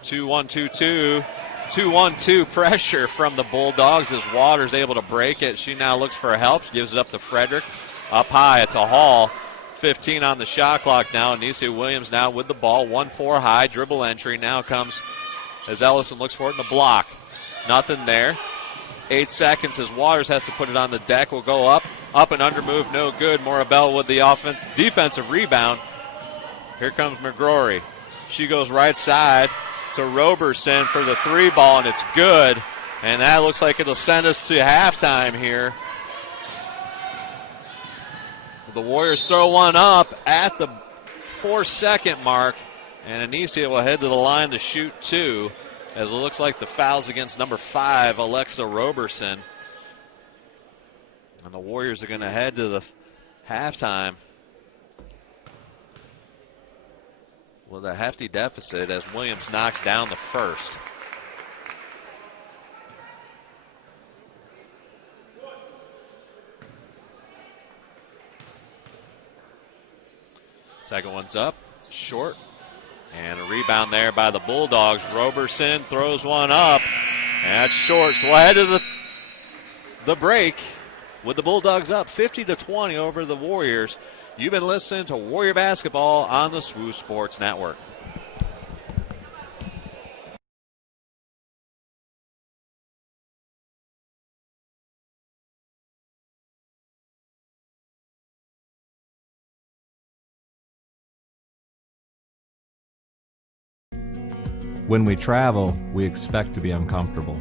Two-1-2-2. 2-1-2 pressure from the Bulldogs as Waters able to break it. She now looks for help. She gives it up to Frederick. Up high to Hall. 15 on the shot clock now. Anicia Williams now with the ball. 1-4 high. Dribble entry now comes as Ellison looks for it in the block. Nothing there. 8 seconds as Waters has to put it on the deck. Will go up. Up and under move, no good. Morabel with the defensive rebound. Here comes McGrory. She goes right side to Roberson for the 3-ball, and it's good. And that looks like it'll send us to halftime here. The Warriors throw one up at the 4-second mark, and Anicia will head to the line to shoot 2, as it looks like the foul's against number 5, Alexa Roberson. And the Warriors are going to head to the halftime with a hefty deficit as Williams knocks down the first. Second one's up, short. And a rebound there by the Bulldogs. Roberson throws one up. And that's short. So we'll head to the break with the Bulldogs up 50-20 over the Warriors. You've been listening to Warrior Basketball on the SWU Sports Network. When we travel, we expect to be uncomfortable.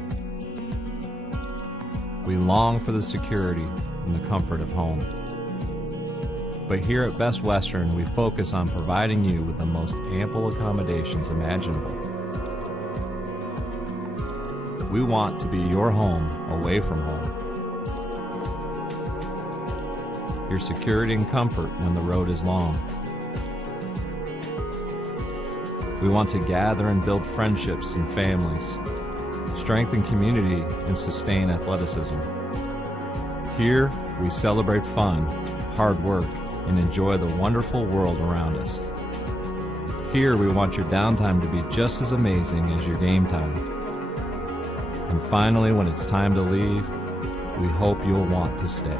We long for the security and the comfort of home. But here at Best Western, we focus on providing you with the most ample accommodations imaginable. We want to be your home away from home. Your security and comfort when the road is long. We want to gather and build friendships and families, strengthen community, and sustain athleticism. Here, we celebrate fun, hard work, and enjoy the wonderful world around us. Here, we want your downtime to be just as amazing as your game time. And finally, when it's time to leave, we hope you'll want to stay.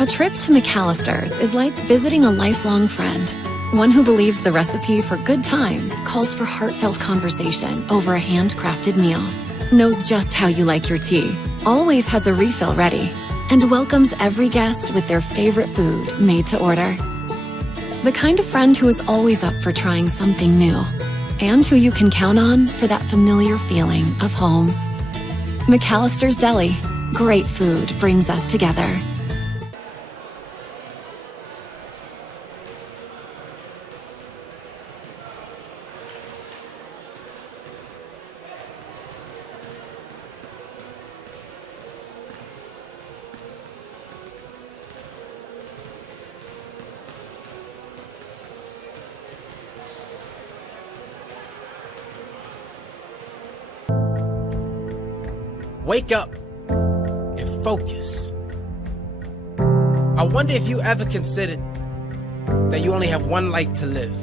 A trip to McAllister's is like visiting a lifelong friend. One who believes the recipe for good times calls for heartfelt conversation over a handcrafted meal. Knows just how you like your tea, always has a refill ready, and welcomes every guest with their favorite food made to order. The kind of friend who is always up for trying something new, and who you can count on for that familiar feeling of home. McAllister's Deli. Great food brings us together. Wake up and focus. I wonder if you ever considered that you only have one life to live.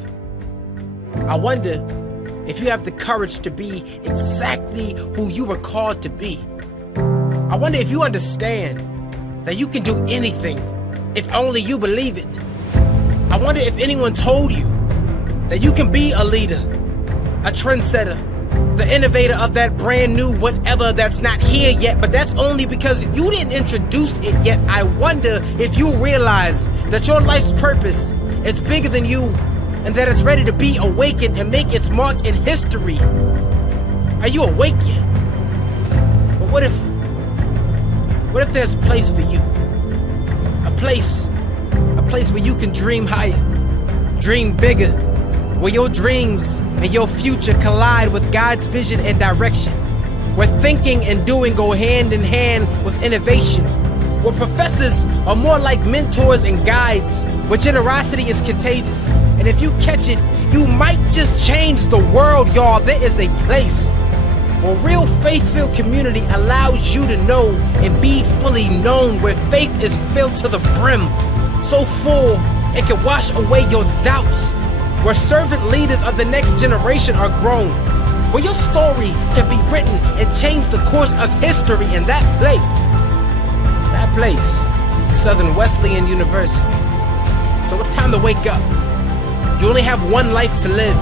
I wonder if you have the courage to be exactly who you were called to be. I wonder if you understand that you can do anything if only you believe it. I wonder if anyone told you that you can be a leader, a trendsetter, the innovator of that brand new whatever that's not here yet, but that's only because you didn't introduce it yet. I wonder if you realize that your life's purpose is bigger than you and that it's ready to be awakened and make its mark in history. Are you awake yet? But what if there's a place for you? A place where you can dream higher, dream bigger, where your dreams and your future collide with God's vision and direction, where thinking and doing go hand in hand with innovation, where professors are more like mentors and guides, where generosity is contagious, and if you catch it, you might just change the world, y'all. There is a place where real faith-filled community allows you to know and be fully known, where faith is filled to the brim, so full it can wash away your doubts, where servant leaders of the next generation are grown, where your story can be written and change the course of history. In that place, Southern Wesleyan University. So it's time to wake up. You only have one life to live,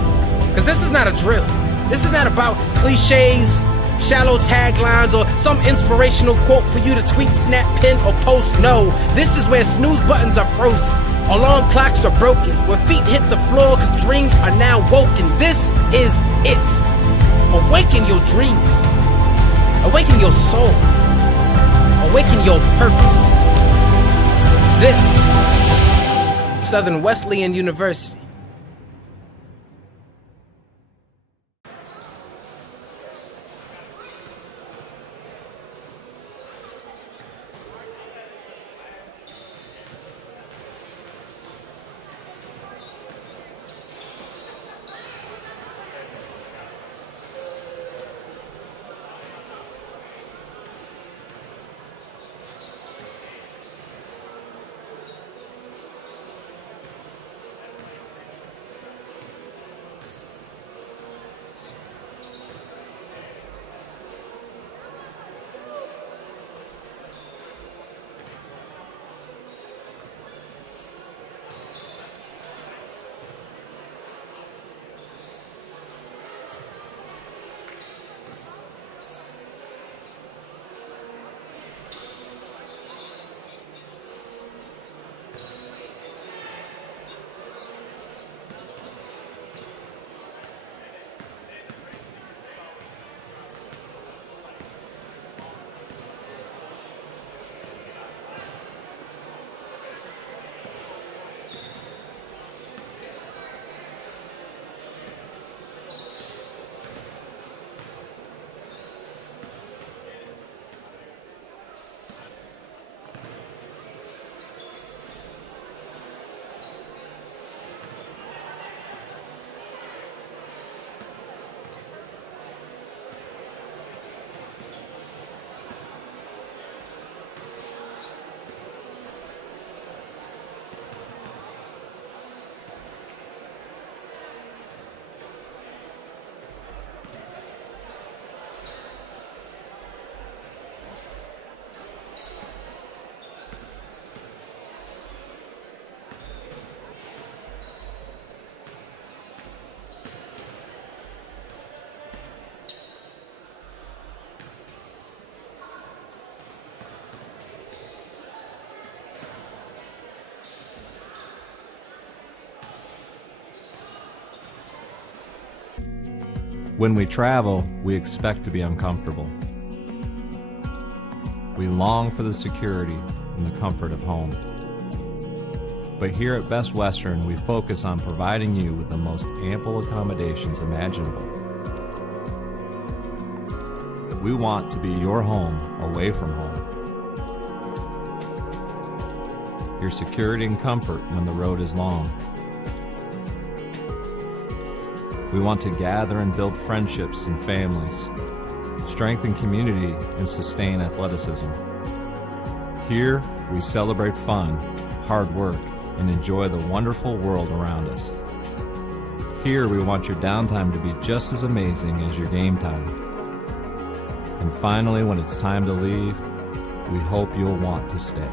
because this is not a drill. This is not about cliches, shallow taglines, or some inspirational quote for you to tweet, snap, pin, or post. No, this is where snooze buttons are frozen, alarm clocks are broken, where feet hit the floor because dreams are now woken. This is it. Awaken your dreams. Awaken your soul. Awaken your purpose. This, Southern Wesleyan University. When we travel, we expect to be uncomfortable. We long for the security and the comfort of home. But here at Best Western, we focus on providing you with the most ample accommodations imaginable. We want to be your home away from home. Your security and comfort when the road is long. We want to gather and build friendships and families, strengthen community, and sustain athleticism. Here, we celebrate fun, hard work, and enjoy the wonderful world around us. Here, we want your downtime to be just as amazing as your game time. And finally, when it's time to leave, we hope you'll want to stay.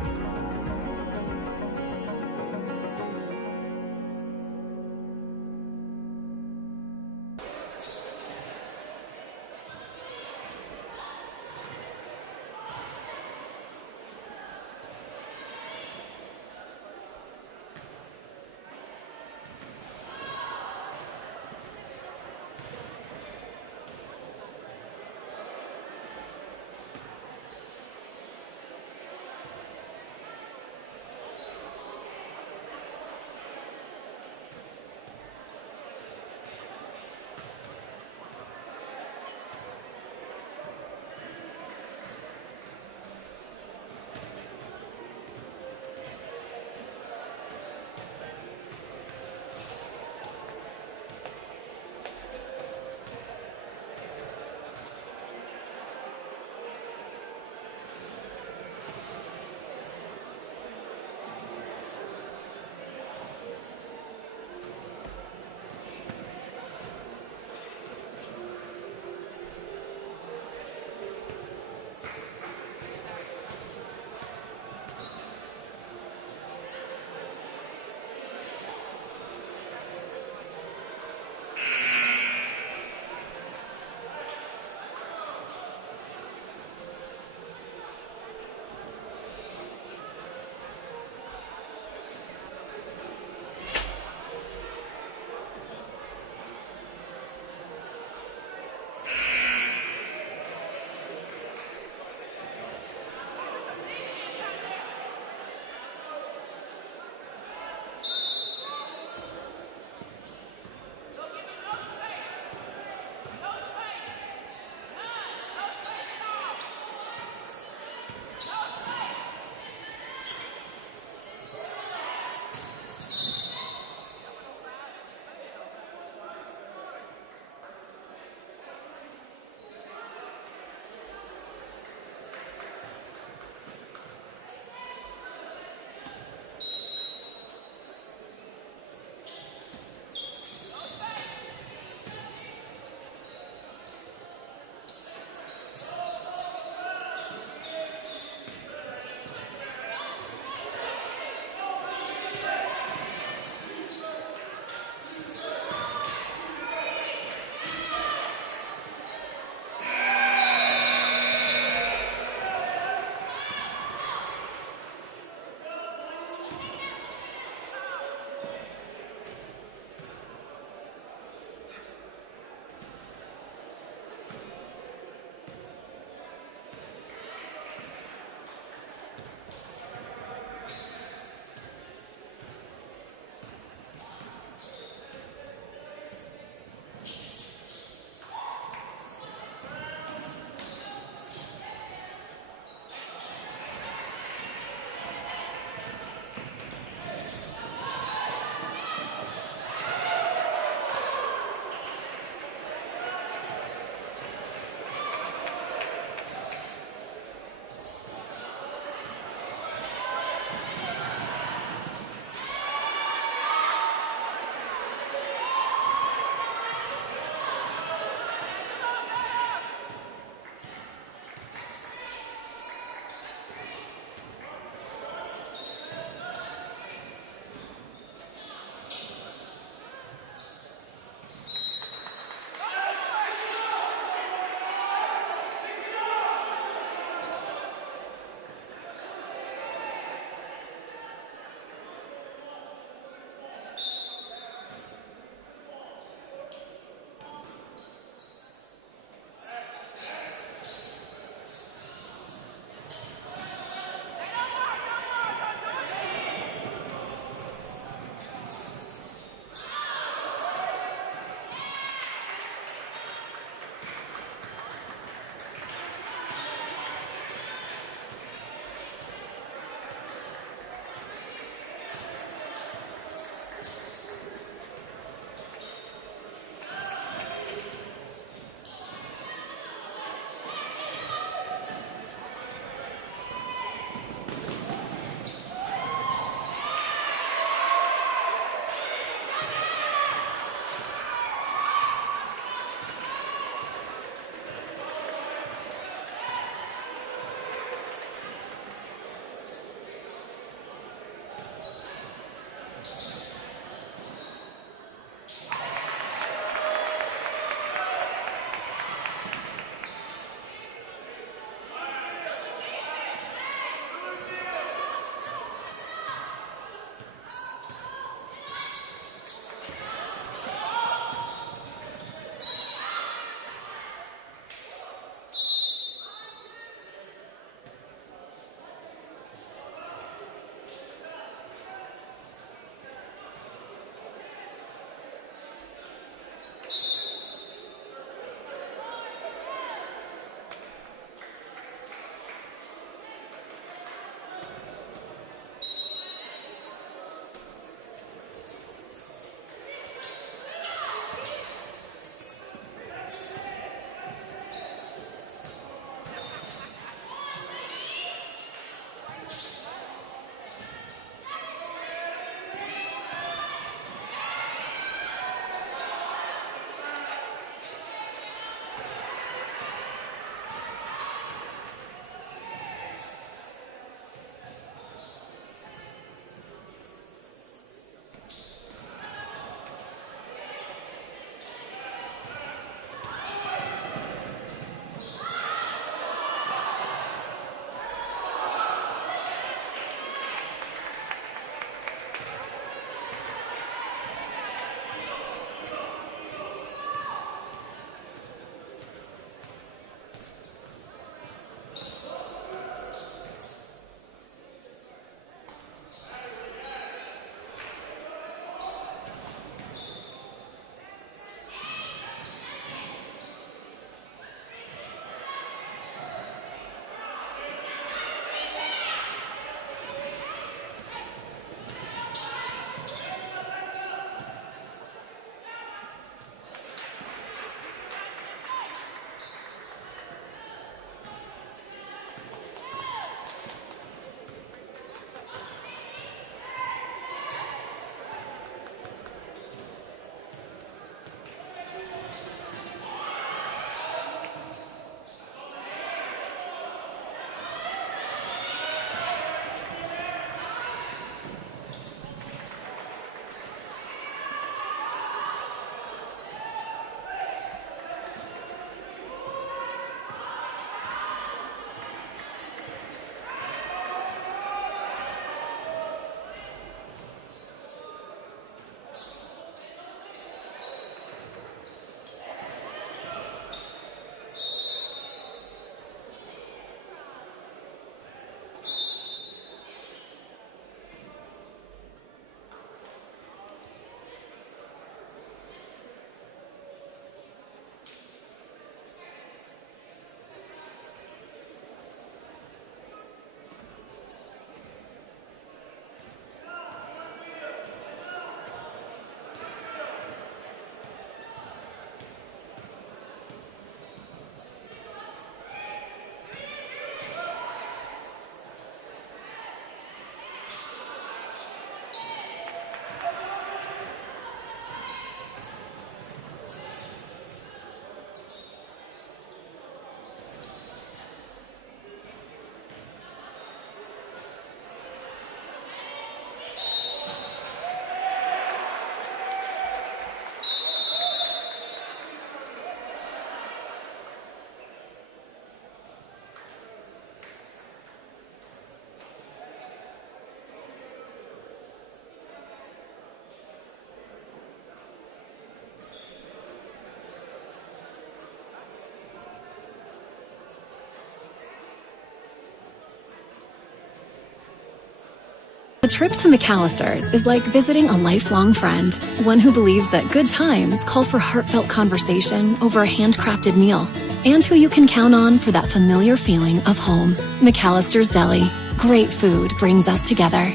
trip to McAllister's is like visiting a lifelong friend, one who believes that good times call for heartfelt conversation over a handcrafted meal, and who you can count on for that familiar feeling of home. McAllister's Deli. Great food brings us together.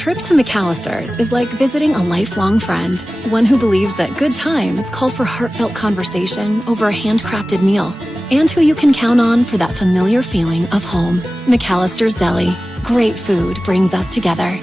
trip to McAllister's is like visiting a lifelong friend, one who believes that good times call for heartfelt conversation over a handcrafted meal, and who you can count on for that familiar feeling of home. McAllister's Deli. Great food brings us together.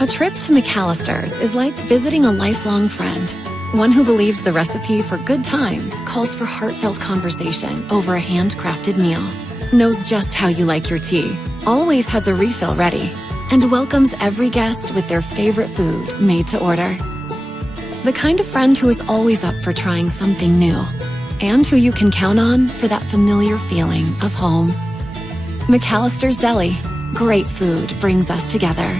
A trip to McAllister's is like visiting a lifelong friend. One who believes the recipe for good times calls for heartfelt conversation over a handcrafted meal. Knows just how you like your tea, always has a refill ready, and welcomes every guest with their favorite food made to order. The kind of friend who is always up for trying something new, and who you can count on for that familiar feeling of home. McAllister's Deli. Great food brings us together.